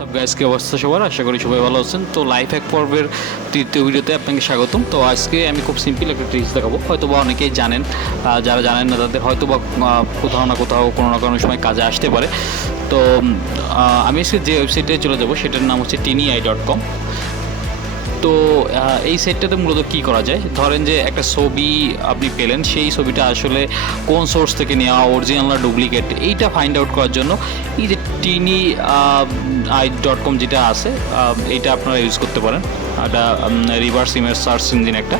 সব গাইস কি অবস্থা সবার, আশা করি সবাই ভালো আছেন। তো লাইফ হ্যাক পর্বের তৃতীয় ভিডিওতে আপনাকে স্বাগতম। তো আজকে আমি খুব সিম্পল একটা ট্রিক্স দেখাবো, হয়তো বা অনেকেই জানেন, যারা জানেন না তাদের হয়তো বা কোথাও না কোথাও কোনো না কোনো সময় কাজে আসতে পারে। তো আমি আজকে যে ওয়েবসাইটে চলে যাব সেটার নাম হচ্ছে tiny.com। তো এই সাইটটাতে মূলত কী করা যায়, ধরেন যে একটা ছবি আপনি পেলেন, সেই ছবিটা আসলে কোন সোর্স থেকে নেওয়া, অরিজিনাল না ডুপ্লিকেট, এইটা ফাইন্ড আউট করার জন্য এই যে tiny.com যেটা আছে, এইটা আপনারা ইউজ করতে পারেন। এটা রিভার্স ইমেজ সার্চ ইঞ্জিন একটা।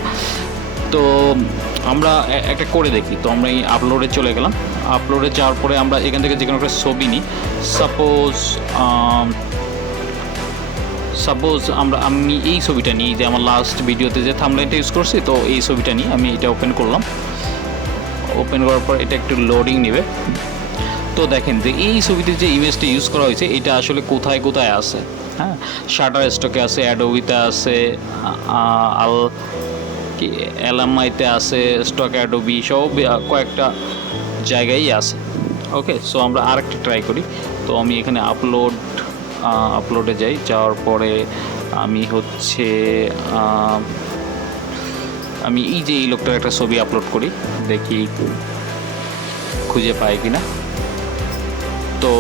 তো আমরা একটা করে দেখি। তো আমরা এই আপলোডে চলে গেলাম। আপলোডে যাওয়ার পরে আমরা এখান থেকে যে কোনো একটা ছবি নিই। সাপোজ আমি এই ছবিটা নিই, যে আমার লাস্ট ভিডিওতে যে থাম্বনেইলটা ইউজ করছি, তো এই ছবিটা নিয়ে আমি এটা ওপেন করলাম। ওপেন করার পর এটা একটু লোডিং নেবে। তো দেখেন যে এই ছবিতে যে ইমেজটা ইউজ করা হয়েছে এটা আসলে কোথায় কোথায় আছে। হ্যাঁ, শাটার স্টকে আছে, অ্যাডোবিতে আছে, আল কি এলএমআইতে আছে, স্টক অ্যাডোবি সব কয়েকটা জায়গায় আছে। ওকে, সো আমরা আরেকটা ট্রাই করি। তো আমি এখানে আপলোডে যাই। যাওয়ার পরে আমি আমি এই যে এই লোকটার একটা ছবি আপলোড করি, দেখি খুঁজে পাই কিনা। তো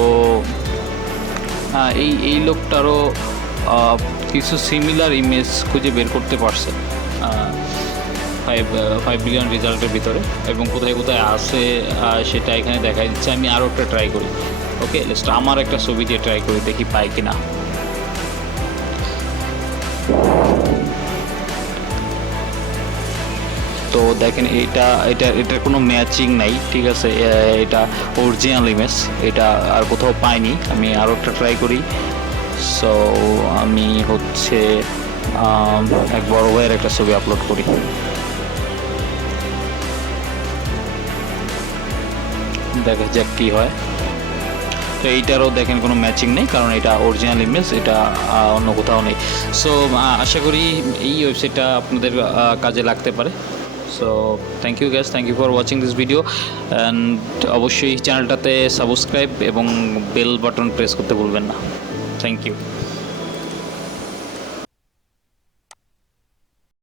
এই লোকটারও কিছু সিমিলার ইমেজ খুঁজে বের করতে পারছে 5 বিলিয়ন রেজাল্টের ভিতরে, এবং কোথায় কোথায় আছে সেটা এখানে দেখাই দিচ্ছে। আমি আরও একটা ট্রাই করি। ওকে, জাস্ট আমার একটা ছবি দিয়ে ট্রাই করি, দেখি পাই কিনা। তো দেখেন এটার কোনো ম্যাচিং নাই, ঠিক আছে। এটা অরিজিনাল ইমেজ, এটা আর কোথাও পাইনি। আমি আরও একটা ট্রাই করি। সো আমি এক বড় ভাইয়ের একটা ছবি আপলোড করি, দেখা যাক কী হয়। তো এইটারও দেখেন কোনো ম্যাচিং নেই, কারণ এটা অরিজিনাল ইমেজ, এটা অন্য কোথাও নেই। সো আশা করি এই ওয়েবসাইটটা আপনাদের কাজে লাগতে পারে। So thank you guys, thank you for watching this video, and অবশ্যই চ্যানেলটাতে সাবস্ক্রাইব এবং বেল বাটন প্রেস করতে ভুলবেন না। Thank you.